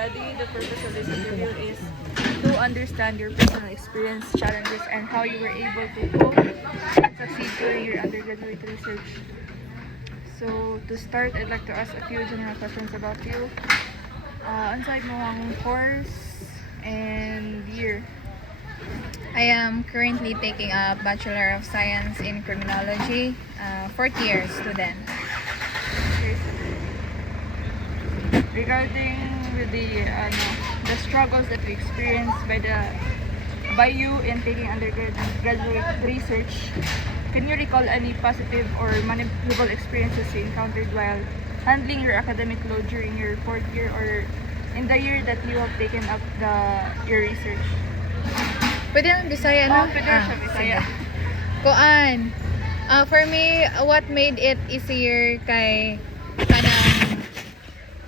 study. The purpose of this interview is to understand your personal experience, challenges, and how you were able to cope and succeed during your undergraduate research. So, to start, I'd like to ask a few general questions about you. Inside mo ang course and year. I am currently taking a Bachelor of Science in Criminology, fourth year student. Regarding with the struggles that we experienced by you in taking undergraduate research, can you recall any positive or memorable experiences you encountered while handling your academic load during your fourth year or in the year that you have taken up your research? Pwede naman Bisaya, no? Pwede siya Bisaya. Kuan. For me, what made it easier kay kanang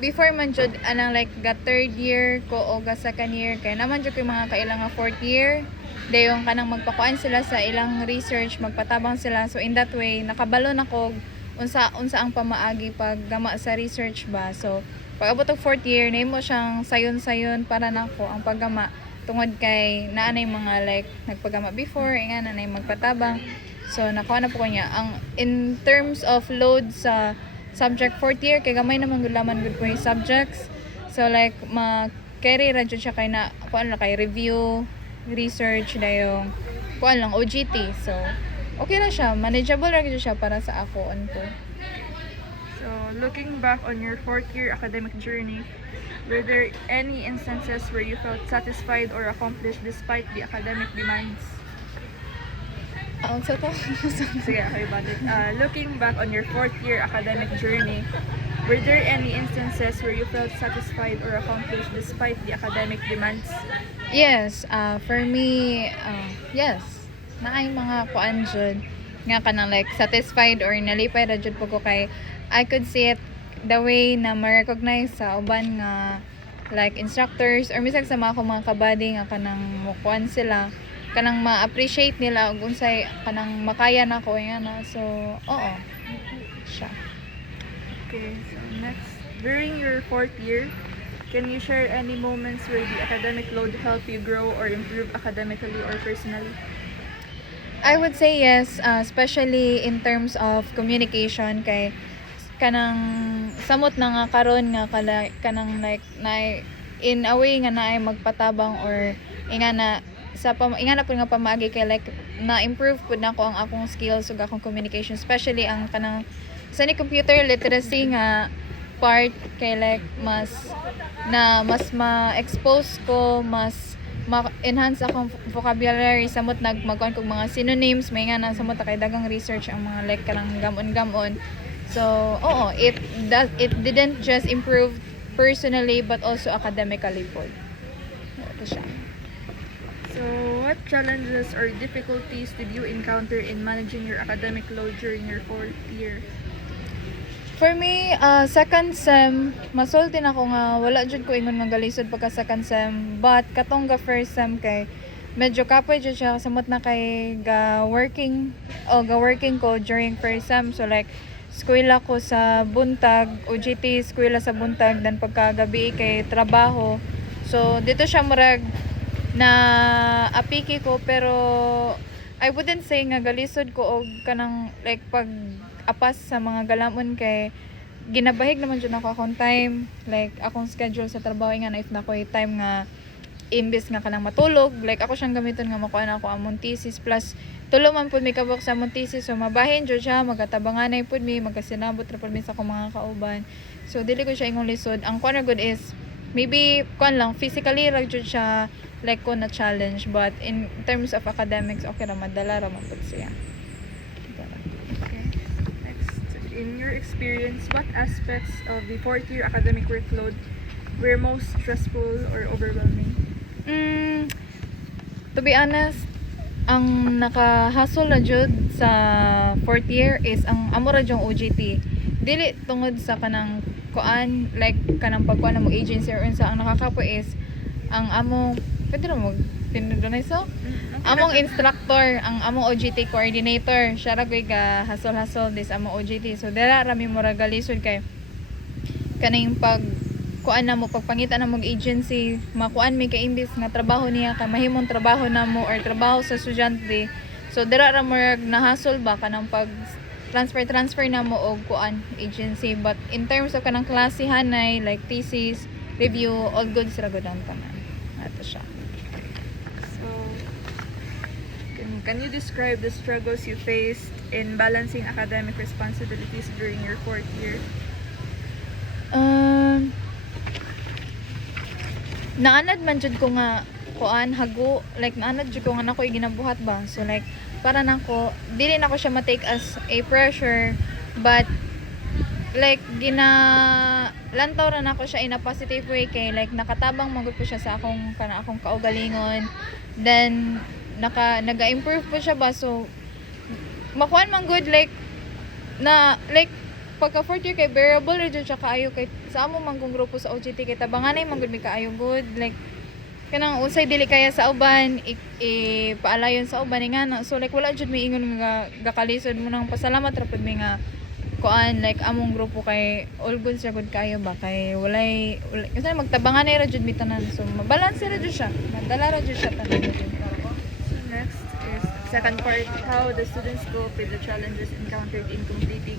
before man jud anang like ga third year ko o ga second year kay naman jud ko yung mga kailangan fourth year dayon kanang magpakuan sila sa ilang research, magpatabang sila, so in that way nakabalo na ko unsa ang pamaagi pag gama sa research ba. So pag abot og fourth year nahimo siyang sayon-sayon para nako ang paggama tungod kay naanay mga like nagpagama before nga nanay magpatabang, so nakuha na po ko niya ang in terms of load sa subject fourth year kay gamay naman gud laman gud ko yung subjects, so like ma-carry ra jud siya kay na kuan lang kay review research dayon kuan lang OJT, so okay na siya, manageable ra gud siya para sa ako on po. So, looking back on your fourth year academic journey, were there any instances where you felt satisfied or accomplished despite the academic demands? Sa to Sige, okay, buddy. Looking back on your fourth year academic journey, were there any instances where you felt satisfied or accomplished despite the academic demands? Yes, for me, yes. Naay mga kuan jud nga kanang like satisfied or nalipay ra jud po ko kay I could see it the way na ma-recognize sa uban nga like instructors or misag sa mga kabady nga kanang mukuan sila kanang ma-appreciate nila ug unsay kanang makaya nako nga na, so oo siya. Okay, so next, during your fourth year, can you share any moments where the academic load helped you grow or improve academically or personally? I would say yes, especially in terms of communication kay kanang samot na nga karon nga kanang like na in a way nga naay magpatabang or inga na pud nga pamaagi kay like na improve pud nako ang akong skills ug akong communication, especially ang kanang sa ni computer literacy nga part kay like mas ma-expose ko, mas ma-enhance akong vocabulary samot magkuan kog mga synonyms may nga na samot kay dagang research ang mga like kanang gamon. So, oo, it didn't just improve personally but also academically po. Ito siya. So, what challenges or difficulties did you encounter in managing your academic load during your fourth year? For me, second sem, masulti na ako nga wala jud ko ingon nga galisod pagka second sem, but katong ga first sem kay medyo kapoy jud siya samot na kay ga working ko during first sem, so like eskwela ko sa buntag, OJT eskwela sa buntag, dan pagkagabi kay trabaho. So dito siya murag na apiki ko, pero I wouldn't say nga galisod ko og kanang like pag apas sa mga galamon kay ginabahig naman jud ako akong time, like akong schedule sa trabaho nga na if na ko'y time nga imbes nga kanang matulog, like ako siyang gamiton nga makuha na ako among thesis, plus tulo man pud mi kabuk sa among thesis, so mabahin jud siya, magatabanganay pud mi, magkasinabot ra pud mi sa akong mga kauban. So dili ko siya ingong lisod. Ang kuan good is maybe kuan lang physically ra jud siya like ko na challenge, but in terms of academics okay ra, madala ra man pud siya. Okay. Next, in your experience, what aspects of the fourth year academic workload were most stressful or overwhelming? To be honest, ang naka-hustle na jud sa fourth year is ang amo ra jung OJT. Dili tungod sa kanang kuan like kanang pagkuan mo agency or unsa, ang nakakapo is ang among pwede ra mo pinudunay so among instructor, ang among OJT coordinator, siya ra gyud ka hustle this among OJT. So dira ra mi mura galisod kay kaning kuan na mo pagpangita na mong agency, makuan mi kay imbis nga trabaho niya kay mahimong trabaho na mo or trabaho sa estudyante. So dira ra mo nahasol ba kanang pag transfer na mo og kuan agency, but in terms of kanang klase hanay like thesis, review, all good sira gud ang tanan. Ato siya. So, can you describe the struggles you faced in balancing academic responsibilities during your fourth year? Naanad man jud ko nga kuan hago, like naanad jud ko nga nakoy ginabuhat ba. So like para nako dili na ko siya ma-take as a pressure, but like lantaw ra nako siya in a positive way kay like nakatabang magud ko siya sa akong kaugalingon. Then naga-improve po siya ba, so makuan man good like pagka fourth year kay bearable ra jud siya kaayo kay sa amo man kong grupo sa OJT kay tabanganay man gud mi kaayo good, like kanang unsay dili kaya sa uban paalayon sa uban nga na. So like wala jud mi ingon nga gakalisod mo nang pasalamat ra pud mi nga kuan like among grupo kay all good siya good kayo ba kay walay kasi magtabanganay ra jud mi tanan, so mabalance ra jud siya, madala ra jud siya tanan. So next is second part, how the students cope with the challenges encountered in completing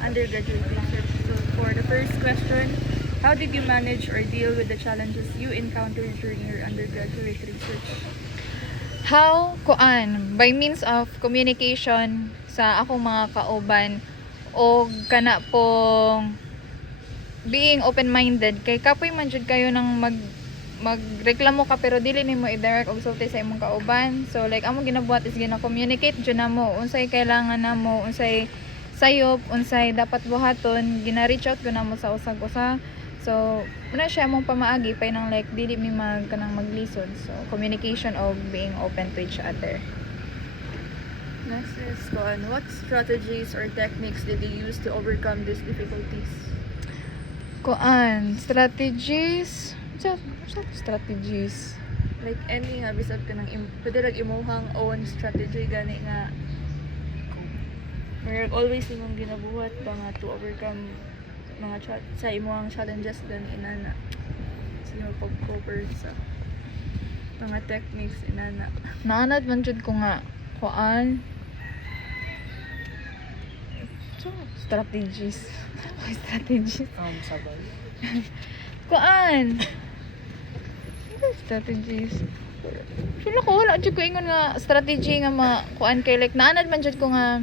undergraduate research. So for the first question, how did you manage or deal with the challenges you encountered during your undergraduate research? How kuan by means of communication sa akong mga kauban o kana pong being open-minded kay kapoy man jud kayo nang magreklamo ka pero dili nimo i-direct og sulti sa imong kauban. So like among ginabuhat is gina-communicate jud namo unsay kailangan namo, unsay sayop, unsay dapat buhaton, gina-reach out ko namo sa usag-usa. So muna siya mong pamaagi pay nang like dili mi kanang maglisod. So communication og being open to each other. Next is what strategies or techniques did you use to overcome these difficulties? Strategies. Strategies. Like any nga bisag ka nang pwede rag imuhang own strategy gani nga or always imong ginabuhat ba nga to overcome mga sa imong challenges gani inana sa imong pag-cover sa mga techniques inana. Naanad man jud ko nga strategies. Sabay. Strategies. Sila ko wala jud ko ingon nga strategy nga kay like naanad man jud ko nga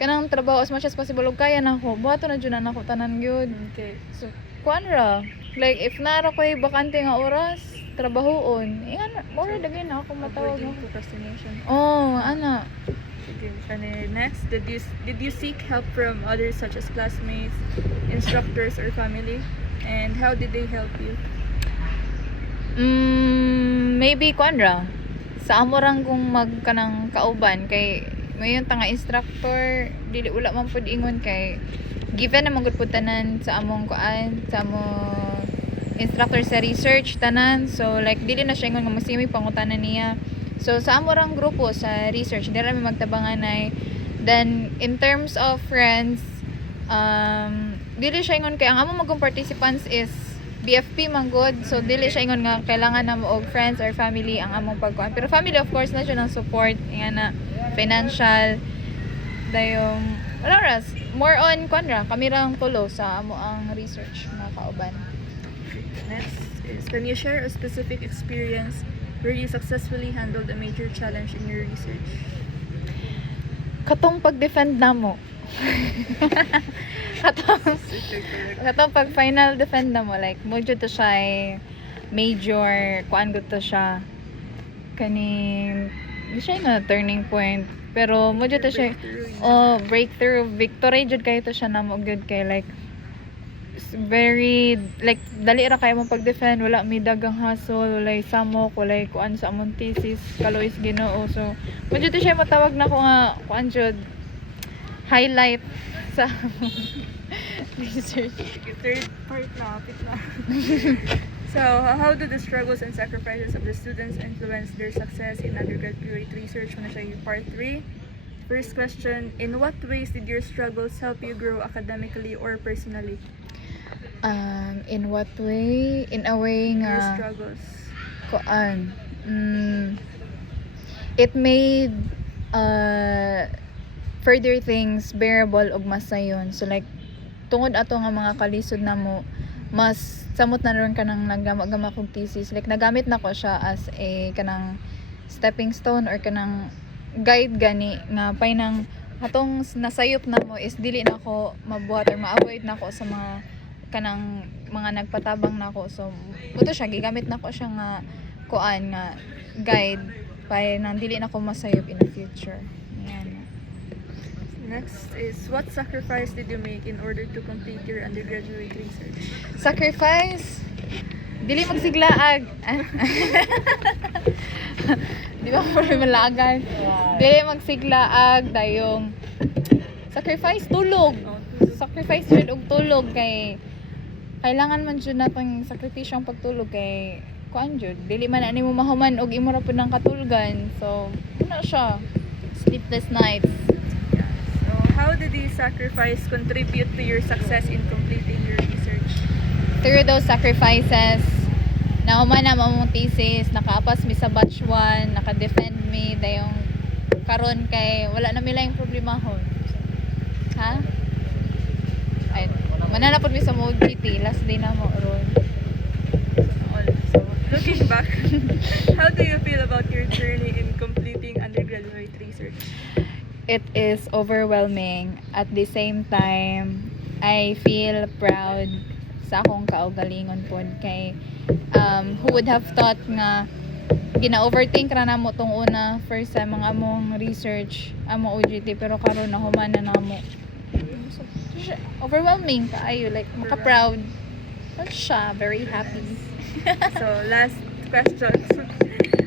kanang trabaho as much as possible og kaya nako buhaton na jud na nako tanan gyud. Okay. So ra like if nara ko'y bakante nga oras trabahoon ingan more dagay na ako matawag Avoiding mo. procrastination. Ana. Okay, kani next, did you seek help from others such as classmates, instructors, or family? And how did they help you? Maybe ra sa amo rang kung magkanang kauban kay mayon tanga instructor dili wala man pud ingon kay given na magud pud tanan sa among sa among instructor sa research tanan, so like dili na siya ingon nga masimi pangutanan niya. So sa amo rang grupo sa research dira mi magtabanganay. Then in terms of friends, dili siya ingon kay ang among magong participants is BFP man good, so dili siya ingon nga kailangan na mo og friends or family ang among pagkuan, pero family of course na siya ng support nga na financial dayong wala ras more on ra kami rang tulo sa amo ang research mga kauban. Next is, can you share a specific experience where you successfully handled a major challenge in your research? Katong pag-defend namo. katong pag final defend namo like mo jud to siya major kuan gud to siya kaning di siya na turning point pero mo jud to siya breakthrough victory jud kay to siya namo gud kay like very like dali ra kay mo pag-defend, wala mi dagang hassle, walay samok, walay kuan sa among thesis kalois Ginoo. So mo jud siya matawag na ko nga kuan jud highlight sa research. Third part na, kapit na. So, how do the struggles and sacrifices of the students influence their success in undergraduate research? Muna siya yung part 3. First question, in what ways did your struggles help you grow academically or personally? In what way? In a way Your nga struggles. kuan. It made further things bearable og masayon. So like tungod ato nga mga kalisod namo, mas samot na ron kanang naggama-gama kog thesis. Like nagamit na ko siya as a kanang stepping stone or kanang guide gani nga pay nang atong nasayop na mo is dili na ko mabuhat or ma-avoid na ko sa mga kanang mga nagpatabang na ko. So buto siya gigamit na ko siya nga kuan nga guide pay nang dili na ko masayop in the future. Yan. Next is, what sacrifice did you make in order to complete your undergraduate research? Sacrifice, dili magsiglaag. Di ba for malagan? Dili magsiglaag dayong sacrifice tulog. Sacrifice jud og tulog kay kailangan man jud natong sakripisyong pagtulog kay kuan jud dili man ani mo mahuman og imo ra pud nang katulgan. So ano siya, sleepless nights. So, how did these sacrifice contribute to your success in completing your research? Through those sacrifices, nahuman na mong thesis, nakaapas mi sa batch 1, naka-defend mi dayong karon kay wala na mi lang problemahon. Ha? Ay, mananapod mi sa Mode GT, last day na mo ron. So, looking back, how do you feel about your journey in completing undergraduate research? It is overwhelming. At the same time, I feel proud sa akong kaugalingon pod kay who would have thought nga gina-overthink ra namo tong una first time mga among research amo OJT pero karon nahuman na namo. So, overwhelming kaayo like maka-proud. Siya, very happy. So, last question.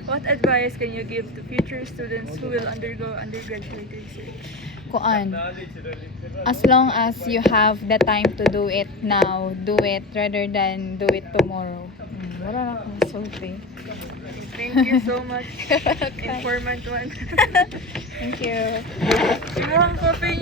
What advice can you give to future students who will undergo undergraduate research? Kuan, as long as you have the time to do it now, do it rather than do it tomorrow. Wala na akong sulti. Thank you so much. Informant one. Thank you. Imuhang coffee